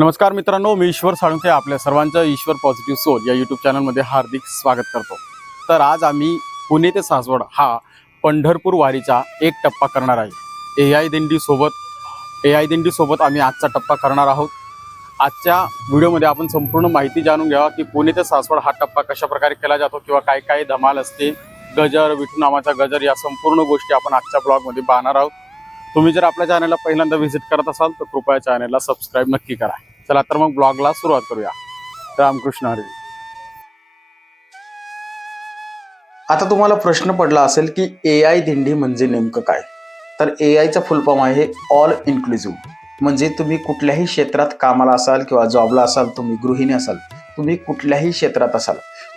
नमस्कार मित्रांनो मी ईश्वर साळुंखे आपल्या सर्वांचं ईश्वर पॉझिटिव्ह सोल या यूट्यूब चॅनलमध्ये हार्दिक स्वागत करतो. तर आज आम्ही पुणे ते सासवड हा पंढरपूर वारीचा एक टप्पा करणार आहे. ए आय दिंडीसोबत ए आय दिंडीसोबत आम्ही आजचा टप्पा करणार आहोत. आजच्या व्हिडिओमध्ये आपण संपूर्ण माहिती जाणून घ्यावा की पुणे ते सासवड हा टप्पा कशाप्रकारे केला जातो किंवा काय काय धमाल असते. गजर विठू नामाचा गजर या संपूर्ण गोष्टी आपण आजच्या ब्लॉगमध्ये पाहणार आहोत. तुम्ही जर आपल्या चॅनलला पहिल्यांदा व्हिजिट करत असाल तर कृपया चॅनलला सबस्क्राईब नक्की करा. चला तर मग ब्लॉगला सुरुवात करूया. रामकृष्ण हरी. आता तुम्हाला प्रश्न पडला असेल की ए आय दिंडी म्हणजे नेमकं काय? तर ए आयचा फुल फॉर्म आहे ऑल इन्क्लुझिव्ह म्हणजे तुम्ही कुठल्याही क्षेत्रात कामाला असाल किंवा जॉबला असाल तुम्ही गृहिणी असाल तुम्ही कुठल्याही क्षेत्रात असाल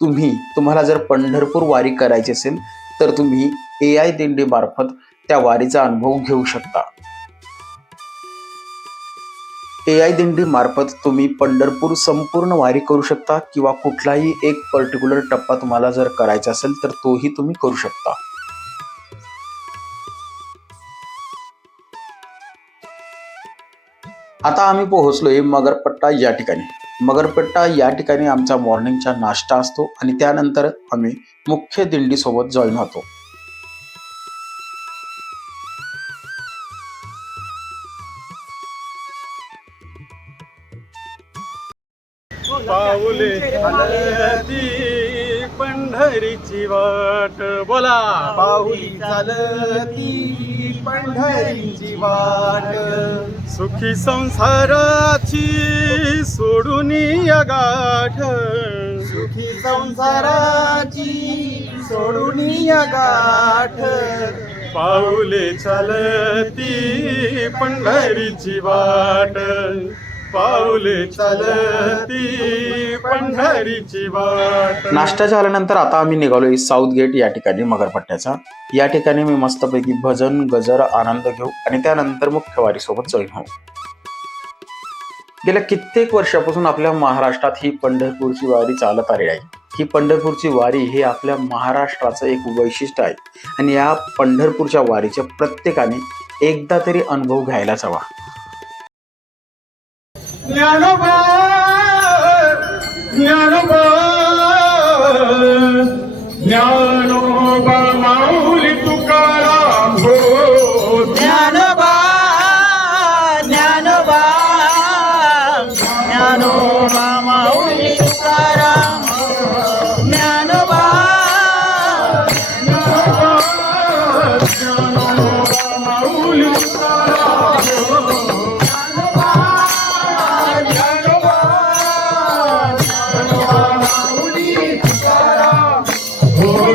तुम्ही तुम्हाला जर पंढरपूर वारी करायची असेल तर तुम्ही ए आय दिंडी मार्फत त्या वारीचा अनुभव घेऊ शकता. ए आय दिंडी मार्फत तुम्ही पंढरपूर संपूर्ण वारी करू शकता किंवा कुठलाही एक पर्टिक्युलर टप्पा तुम्हाला जर करायचा असेल तर तोही तुम्ही करू शकता. आता आम्ही पोहोचलोय मगरपट्टा या ठिकाणी. मगरपट्टा या ठिकाणी आमचा मॉर्निंगचा नाश्ता असतो आणि त्यानंतर आम्ही मुख्य दिंडी सोबत जॉईन होतो पाऊले चालती पंढरीची वाट. बोला. पाहुली चालती पंढरीची वाट. सुखी संसाराची सोडून या गाठ. सुखी संसाराची सोडून या गाठ. पाऊले चालती पंढरीची वाट. पाऊले चालती पंढरीची वाट. नाश्ता झाल्यानंतर आता आम्ही निघालोय साऊथ गेट या ठिकाणी मगरपट्ट्याचा. या ठिकाणी मी मस्तपैकी भजन गजर आनंद घेऊ आणि त्यानंतर मुख्य वारीसोबत जॉईन होऊ गेल्या कित्येक वर्षापासून आपल्या महाराष्ट्रात ही पंढरपूरची वारी चालत आली आहे. ही पंढरपूरची वारी हे आपल्या महाराष्ट्राचं एक वैशिष्ट्य आहे आणि या पंढरपूरच्या वारीच्या प्रत्येकाने एकदा तरी अनुभव घ्यायलाच हवा. ज्ञानोबा ज्ञानोबा ज्ञान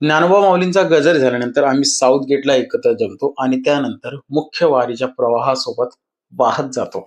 ज्ञानोबा माऊलींचा गजर झाल्यानंतर आम्ही साऊथ गेटला एकत्र जमतो आणि त्यानंतर मुख्य वारीच्या प्रवाहासोबत वाहत जातो.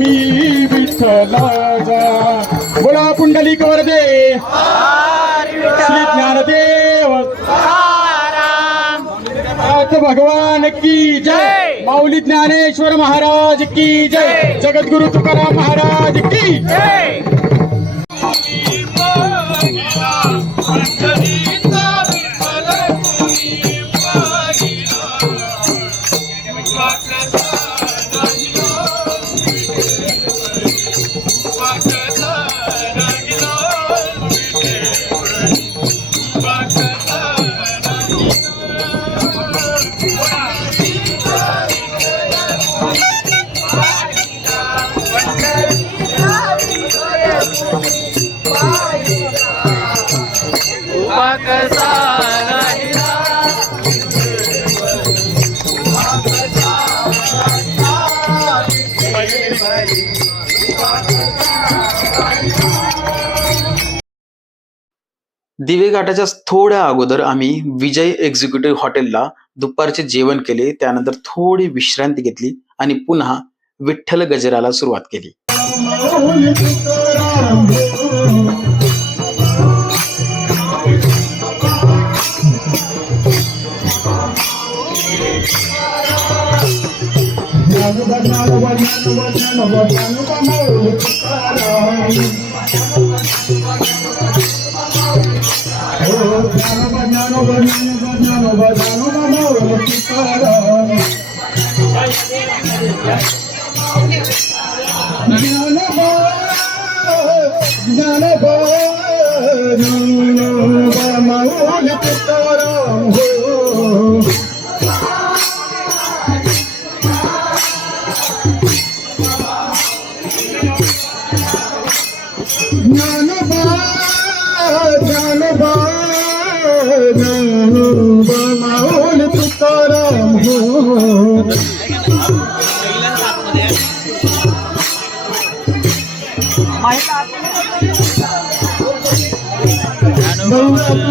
माझा मी विठ्ठलाचा बोला पुंडलिक वरदे श्री ज्ञानदेव. भगवान की जय. माऊली ज्ञानेश्वर महाराज की जय. जगद्गुरु तुकाराम महाराज की जय. दिवे घाटाच्या थोड्या अगोदर आम्ही विजय एक्झिक्युटिव्ह हॉटेलला दुपारचे जेवण केले. त्यानंतर थोडी विश्रांती घेतली आणि पुन्हा विठ्ठल गजराला सुरुवात केली. Oh,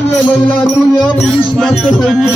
তুলে মহিলা তুলে পুলিশ মারতে তৈরি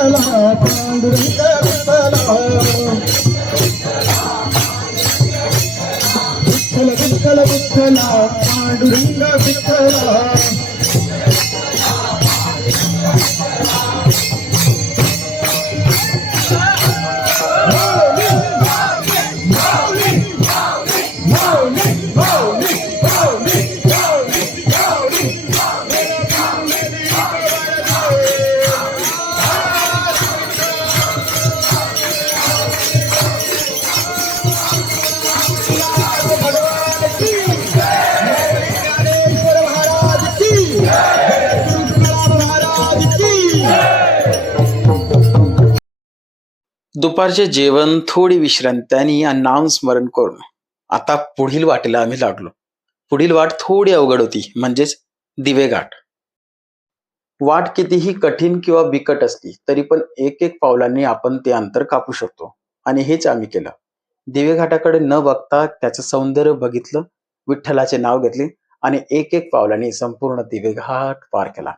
विठ्ठल विठ्ठला पांडुरंग विठ्ठला विठ्ठल विठ्ठल विठ्ठला पांडुरंग दुपारचे जेवण थोडी विश्रांती आणि नामस्मरण करून आता पुढील वाटेला आम्ही लागलो. पुढील वाट थोडी अवघड होती म्हणजेच दिवेघाट. वाट कितीही कठीण किंवा बिकट असली तरी पण एक एक पावलांनी आपण ते अंतर कापू शकतो. आणि हेच आम्ही केलं. दिवेघाटाकडे न बघता त्याचं सौंदर्य बघितलं विठ्ठलाचे नाव घेतले आणि एक एक पावलांनी संपूर्ण दिवेघाट पार केला.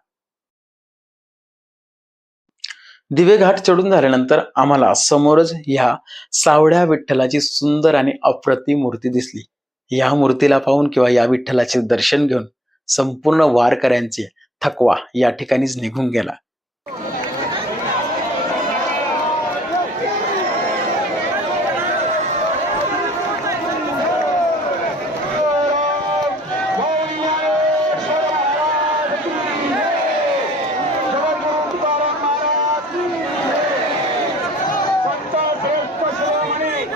दिवे घाट चढून झाल्यानंतर आम्हाला समोरच ह्या सावड्या विठ्ठलाची सुंदर आणि अप्रतिम मूर्ती दिसली. या मूर्तीला पाहून किंवा या विठ्ठलाचे दर्शन घेऊन संपूर्ण वारकऱ्यांचे थकवा या ठिकाणीच निघून गेला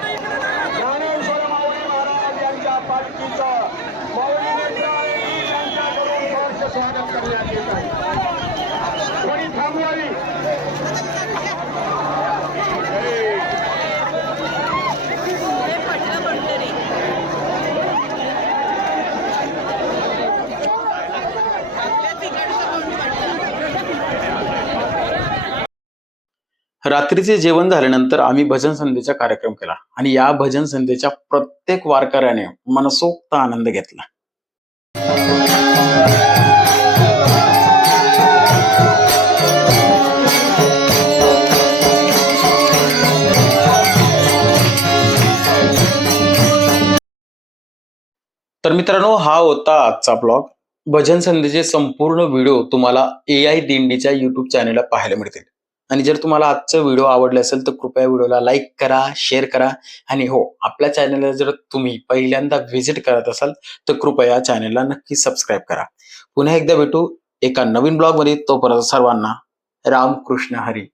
ज्ञानेश्वर माऊली महाराज यांच्या पालखीचं माऊली नेत्राळी यांच्याकडून सहर्ष स्वागत करण्यात येत आहे कोणी थांबवावी रात्रीचे जेवण झाल्यानंतर आम्ही भजन संध्येचा कार्यक्रम केला आणि या भजन संध्येच्या प्रत्येक वारकऱ्याने मनसोक्त आनंद घेतला. तर मित्रांनो हा होता आजचा ब्लॉग. भजन संध्येचे संपूर्ण व्हिडिओ तुम्हाला ए आय दिंडीच्या युट्यूब चॅनेलला पाहायला मिळतील. आणि जर तुम्हाला आजचा व्हिडिओ आवडला असेल तर कृपया व्हिडिओला लाईक करा शेअर करा. आणि हो आपल्या चॅनलला जर तुम्ही पहिल्यांदा व्हिजिट करत असाल तर कृपया चॅनलला नक्की सबस्क्राईब करा. पुन्हा एकदा भेटू एका नवीन ब्लॉगमध्ये तोपर्यंत सर्वांना रामकृष्ण हरी.